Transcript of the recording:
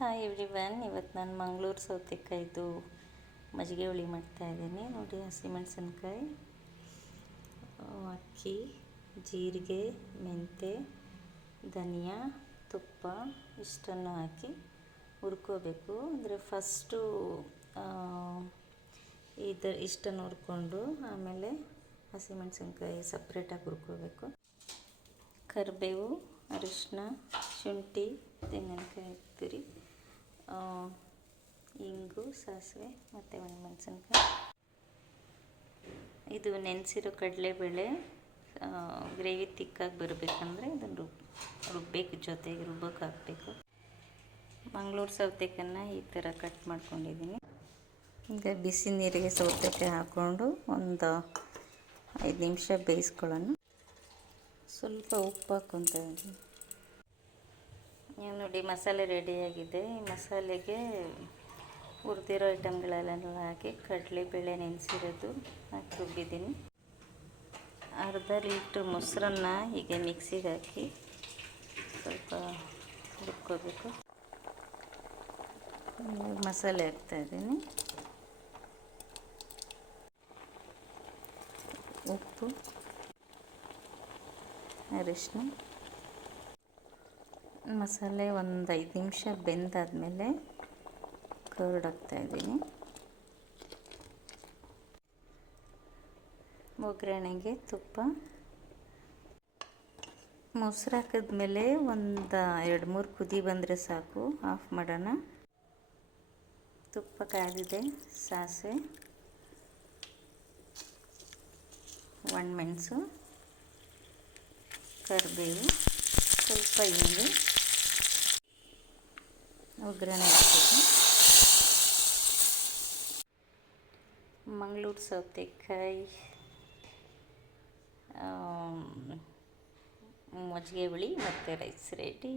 Hi everyone, ಇವತ್ತು ನಾನು ಮಂಗಳೂರು ಸೌತೆಕಾಯಿದು ಮಜ್ಜಿಗೆ ಹುಳಿ ಮಾಡ್ತಾಯಿದ್ದೀನಿ. ನೋಡಿ, ಹಸಿಮೆಣಸಿನ್ಕಾಯಿ, ಅಕ್ಕಿ, ಜೀರಿಗೆ, ಮೆಂತ್ಯ, ಧನಿಯಾ, ತುಪ್ಪ ಇಷ್ಟನ್ನು ಹಾಕಿ ಹುರ್ಕೋಬೇಕು. ಅಂದರೆ ಫಸ್ಟು ಇಷ್ಟನ್ನು ಹುರ್ಕೊಂಡು ಆಮೇಲೆ ಹಸಿಮೆಣಸಿನ್ಕಾಯಿ ಸಪ್ರೇಟಾಗಿ ಹುರ್ಕೋಬೇಕು. ಕರಿಬೇವು, ಅರಿಶಿನ, ಶುಂಠಿ, ತೆಂಗಿನಕಾಯಿ ತುರಿ, ಇಂಗು, ಸಾಸಿವೆ ಮತ್ತು ಒಣಮೆಣಸಿನ್ಕಾಯಿ. ಇದು ನೆನೆಸಿರೋ ಕಡಲೆಬೇಳೆ ಗ್ರೇವಿ ತಿಕ್ಕಾಗಿ ಬರಬೇಕಂದ್ರೆ ಇದನ್ನು ರುಬ್ಬಬೇಕು, ಜೊತೆಗೆ ರುಬ್ಬಕ್ಕೆ ಹಾಕಬೇಕು. ಮಂಗಳೂರು ಸೌತೆಕಾಯಿನ ಈ ಥರ ಕಟ್ ಮಾಡ್ಕೊಂಡಿದ್ದೀನಿ. ಈಗ ಬಿಸಿ ನೀರಿಗೆ ಸೌತೆಕಾಯಿ ಹಾಕ್ಕೊಂಡು ಒಂದು 5 ನಿಮಿಷ ಬೇಯಿಸ್ಕೊಳ್ಳೋಣ. ಸ್ವಲ್ಪ ಉಪ್ಪು ಹಾಕ್ಕೊತಾ ಇದ್ದೀನಿ. ನೋಡಿ, ಮಸಾಲೆ ರೆಡಿಯಾಗಿದೆ. ಈ ಮಸಾಲೆಗೆ ಹುರಿದಿರೋ ಐಟಮ್ಗಳೆಲ್ಲ ಹಾಕಿ ಕಡಲೆಬೇಳೆ ನೆನೆಸಿರೋದು ಹಾಕಿ ರುಬ್ಬಿದ್ದೀನಿ. ಅರ್ಧ ಲೀಟ್ರ್ ಮೊಸರನ್ನ ಹೀಗೆ ಮಿಕ್ಸಿಗೆ ಹಾಕಿ ಸ್ವಲ್ಪ ರುಬ್ಕೋಬೇಕು. ಮಸಾಲೆ ಹಾಕ್ತಾಯಿದ್ದೀನಿ. ಉಪ್ಪು, ಅರಿಶಿನ, ಮಸಾಲೆ ಒಂದು 5 ನಿಮಿಷ ಬೆಂದಾದಮೇಲೆ ಕರ್ಡ್ ಹಾಕ್ತಾಯಿದ್ದೀನಿ. ಒಗ್ಗರಣೆಗೆ ತುಪ್ಪ, ಮೊಸರು ಹಾಕಿದ್ಮೇಲೆ ಒಂದು 2-3 ಕುದಿ ಬಂದರೆ ಸಾಕು, ಆಫ್ ಮಾಡೋಣ. ತುಪ್ಪ ಕಾದಿದೆ. ಸಾಸಿವೆ, ಒಣಮೆಣಸು, ಕರಿಬೇವು, ಸ್ವಲ್ಪ ಇಂಗು, ಒಗ್ಗರಣೆ ಹಾಕ್ಬೇಕು. ಮಂಗಳೂರು ಸೌತೆಕಾಯಿ ಮಜ್ಜಿಗೆ ಹುಳಿ ಮತ್ತು ರೈಸ್ ರೆಡಿ.